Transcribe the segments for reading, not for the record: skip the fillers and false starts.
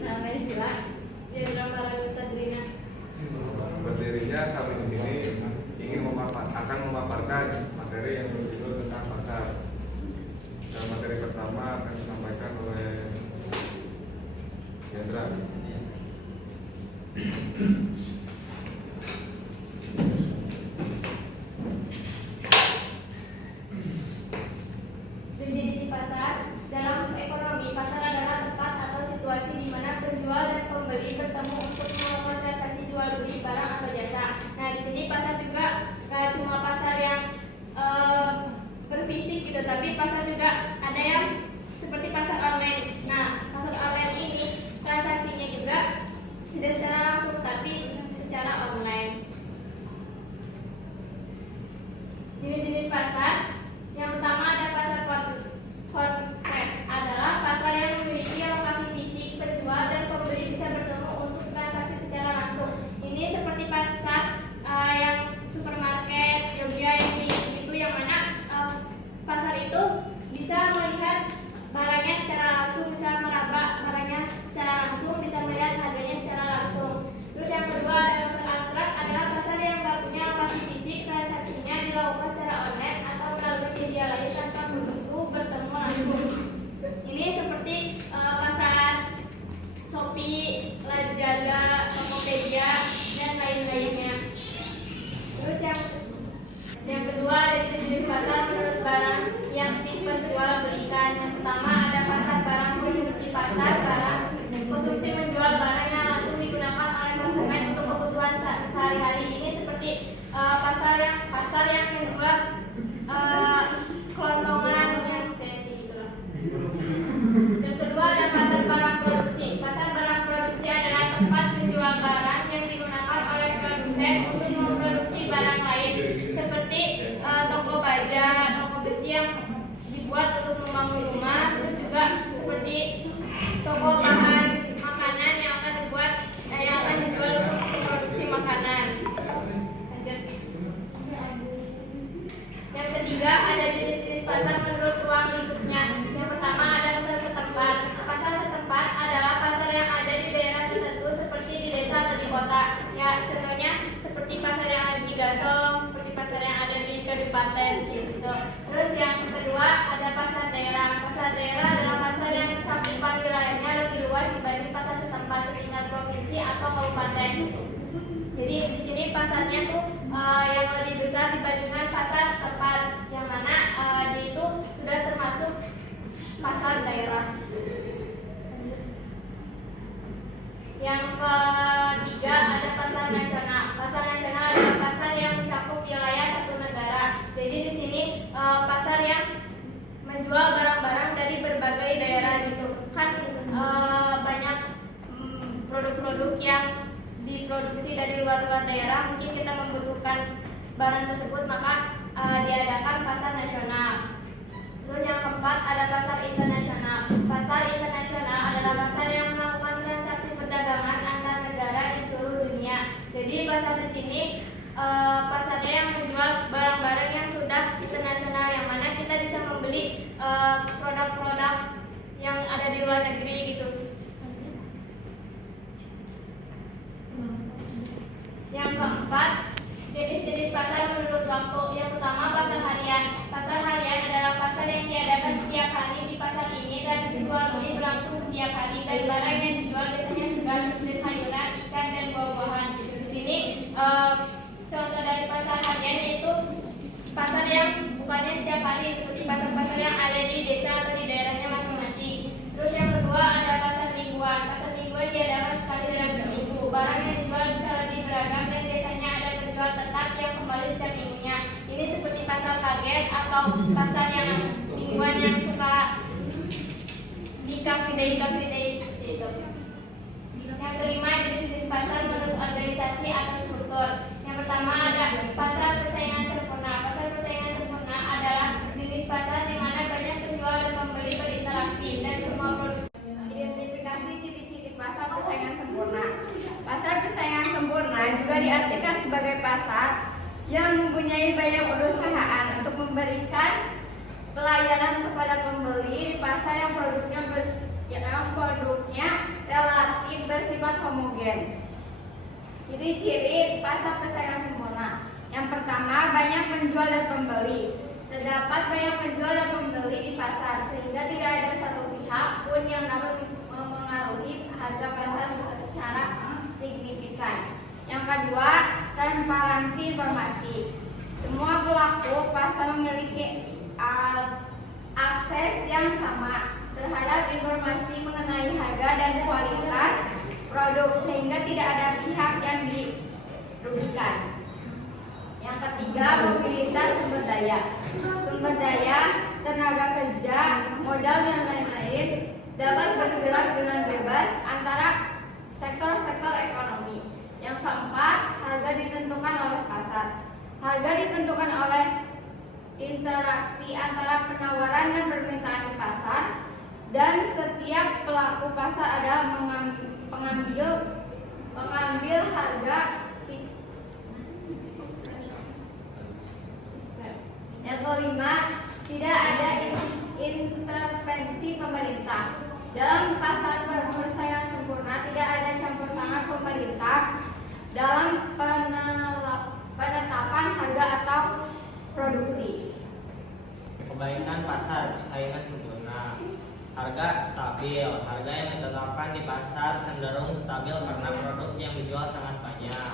Nama istilah Jenderal Maranus Sadrina. Berdirinya kami di sini ingin akan memaparkan materi yang berjudul tentang pasar. Dan materi pertama akan disampaikan oleh Jenderal. Definisi pasar. Dalam ekonomi, pasar adalah tempat atau situasi di mana penjual dan pembeli bertemu untuk melakukan transaksi jual beli barang atau jasa. Nah, di sini pasar juga gak cuma pasar yang berfisik gitu, tapi pasar juga ada yang seperti pasar online. Nah, pasar online ini transaksinya juga tidak secara langsung tapi secara online. Jenis-jenis pasar. Yang pertama ada pasar konkret, adalah pasar yang memiliki lokasi fisik, penjual dan pembeli bisa bertemu untuk transaksi secara langsung. Ini seperti pasar yang supermarket, Jogja itu yang mana pasar itu bisa melihat barangnya secara langsung, bisa meraba barangnya secara langsung, bisa melihat harganya secara langsung. Terus yang kedua ada pasar abstrak, adalah pasar yang nggak punya lokasi fisik, transaksinya dilakukan secara online atau melalui media lain tanpa bertemu langsung. Ini seperti pasar Shopee, Lazada, Tokopedia dan lain-lainnya. Terus yang kedua ada jenis pasar menurut barang yang diperjual belikan. Yang pertama ada pasar barang konsumsi. Pasar barang konsumsi menjual barang yang langsung digunakan oleh konsumen untuk kebutuhan sehari-hari. Ini seperti pasar yang menjual kelontongan yang senti gitu lah. Yang kedua ada pasar barang produksi. Pasar barang produksi adalah tempat menjual barang yang digunakan oleh produsen untuk memproduksi barang lain, seperti toko baja, toko besi yang dibuat untuk membangun rumah, terus juga seperti toko bahan makanan yang akan dijual untuk produksi makanan. Yang ketiga ada jenis-jenis pasar menurut ruang lingkupnya. Yang pertama ada pasar setempat. Pasar setempat adalah pasar yang ada di daerah tertentu seperti di desa atau di kota. Ya, contohnya seperti pasar yang ada di Gasong, seperti pasar yang ada di Kadipaten gitu. Terus yang kedua ada pasar daerah. Pasar daerah adalah pasar yang cakupan wilayahnya lebih luas dibanding pasar setempat setingkat provinsi atau kabupaten. Jadi di sini pasarnya tuh yang lebih besar dibandingkan pasar setempat, yang mana di itu sudah termasuk pasar daerah. Yang ketiga ada pasar nasional. Pasar nasional adalah pasar yang mencakup wilayah satu negara. Jadi di sini pasar yang menjual barang-barang dari berbagai daerah gitu. Kan banyak produk-produk yang diproduksi dari luar-luar daerah, mungkin kita membutuhkan barang tersebut, maka diadakan pasar nasional. Terus yang keempat ada pasar internasional. Pasar internasional adalah pasar yang melakukan transaksi perdagangan antar negara di seluruh dunia. Jadi pasar di sini pasarnya yang menjual barang-barang yang sudah internasional, yang mana kita bisa membeli produk-produk yang ada di luar negeri gitu. Yang keempat, jenis-jenis pasar menurut waktu. Yang pertama pasar harian. Pasar harian adalah pasar yang diadakan setiap hari. Di pasar ini transaksi jual beli berlangsung setiap hari, dan barang yang dijual biasanya segar seperti sayuran, ikan dan buah-buahan. Di sini contoh dari pasar harian yaitu pasar yang bukannya setiap hari seperti pasar-pasar yang ada di desa atau di daerahnya masing-masing. Terus yang kedua ada pasar mingguan. Pasar mingguan diadakan sekali dalam seminggu. Barang yang dijual bisa lebih beragam dan biasanya ada penjual tetap yang kembali setiap minggunya. Ini seperti pasar kaget atau pasar yang mingguan yang suka di cafe-day seperti itu. Yang kelima jenis-jenis pasar menurut organisasi atau struktur. Yang pertama ada pasar persaingan sempurna. Pasar persaingan sempurna adalah jenis pasar di mana banyak penjual dan pembeli berinteraksi dan semua produk. Identifikasi ciri-ciri pasar persaingan sempurna. Pasar persaingan sempurna juga diartikan sebagai pasar yang mempunyai banyak perusahaan untuk memberikan pelayanan kepada pembeli di pasar yang produknya homogen. Ciri-ciri pasar persaingan sempurna. Yang pertama, banyak penjual dan pembeli. Terdapat banyak penjual dan pembeli di pasar, sehingga tidak ada satu pihak pun yang dapat memengaruhi harga pasar secara signifikan. Yang kedua, transparansi informasi. Semua pelaku pasar memiliki akses yang sama terhadap informasi mengenai harga dan kualitas produk, sehingga tidak ada pihak yang dirugikan. Yang ketiga, mobilitas sumber daya. Sumber daya, tenaga kerja, modal dan lain-lain dapat bergerak dengan bebas antara sektor-sektor ekonomi. Yang keempat, harga ditentukan oleh pasar. Harga ditentukan oleh interaksi antara penawaran dan permintaan di pasar, dan setiap pelaku pasar adalah pengambil harga. Yang kelima, tidak ada intervensi pemerintah. Dalam pasar persaingan sempurna tidak ada campur tangan pemerintah dalam penetapan harga atau produksi. Kebaikan pasar persaingan sempurna. Harga stabil. Harga yang ditetapkan di pasar cenderung stabil karena produk yang dijual sangat banyak.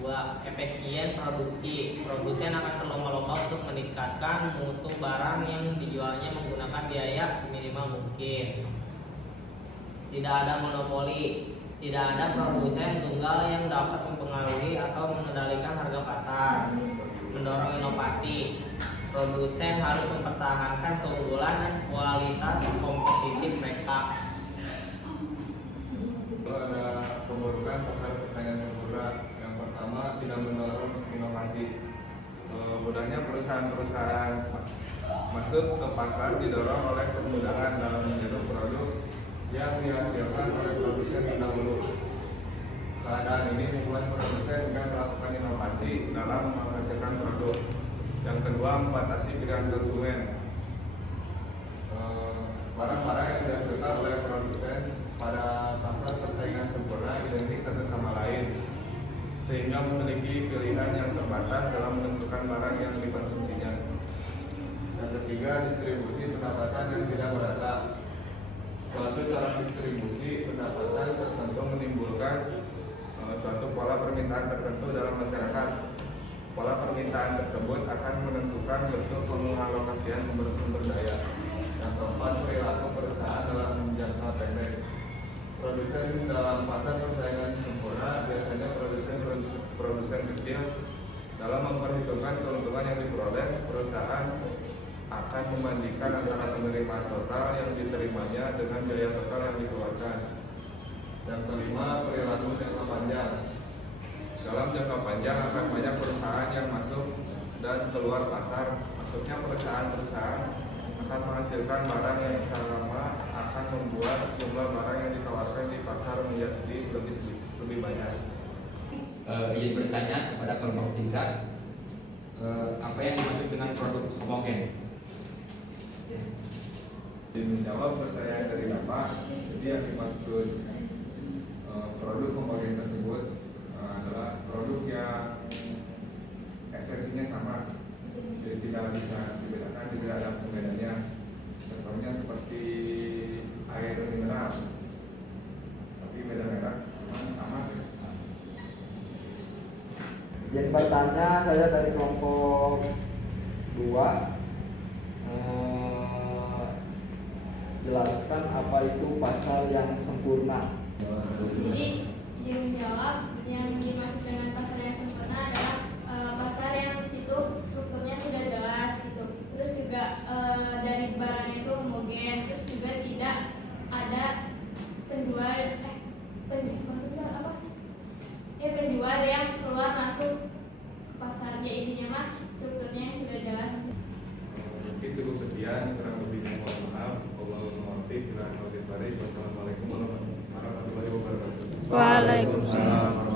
2. Efisien produksi. Produsen akan berlomba-lomba untuk meningkatkan mutu barang yang dijualnya menggunakan biaya seminimal mungkin. Tidak ada monopoli. Tidak ada produsen tunggal yang dapat mempengaruhi atau mengendalikan harga pasar. Mendorong inovasi. Produsen harus mempertahankan keunggulan dan kualitas kompetitif mereka. Ada pemburukan pasar persaingan sempurna. Yang pertama, tidak mendorong inovasi. Mudahnya perusahaan-perusahaan masuk ke pasar didorong oleh kemudahan dalam menyeru produk yang dihasilkan oleh produsen terdahulu. Keadaan ini membuat produsen tidak melakukan inovasi dalam menghasilkan produk. Yang kedua, membatasi pilihan konsumen. Barang-barang yang dihasilkan oleh produsen pada pasar persaingan sempurna identik satu sama lain, sehingga memiliki pilihan yang terbatas dalam menentukan barang yang dikonsumsinya. Yang ketiga, distribusi pendapatan yang tidak merata. Suatu cara distribusi pendapatan tertentu menimbulkan suatu pola permintaan tertentu dalam masyarakat. Pola permintaan tersebut akan menentukan bentuk pengalokasian sumber daya. Yang keempat, perilaku perusahaan dalam jangka pendek. Produsen dalam pasar persaingan sempurna biasanya produsen kecil. Dalam memperhitungkan keuntungan yang diperoleh, perusahaan akan membandingkan antara penerimaan total yang diterimanya dengan biaya total yang dikeluarkan. Yang kelima, perilaku jangka panjang. Dalam jangka panjang akan banyak perusahaan yang masuk dan keluar pasar. Masuknya perusahaan-perusahaan akan menghasilkan barang yang sama, akan membuat jumlah barang yang ditawarkan di pasar menjadi lebih banyak. Ingin bertanya kepada kelompok tingkat, apa yang dimaksud dengan produk homogen? Menjawab pertanyaan dari Bapak, jadi yang dimaksud produk homogen tersebut adalah produk yang esensinya sama, jadi tidak bisa dibedakan, tidak ada pembedaannya. Contohnya seperti air mineral, tapi beda merek, cuma sama. Yang bertanya saya dari kelompok 2, jelaskan apa itu pasar yang sempurna. Jadi yang menjawab, yang dimaksud dengan pasar yang sempurna adalah pasar yang di situ strukturnya sudah jelas gitu. Terus juga dari barangnya itu homogen, terus juga tidak ada penjual yang keluar masuk pasarnya, intinya mah strukturnya yang sudah jelas. Mungkin cukup sekian, kurang lebihnya mohon maaf. Wassalamualaikum warahmatullahi wabarakatuh. Waalaikumsalam.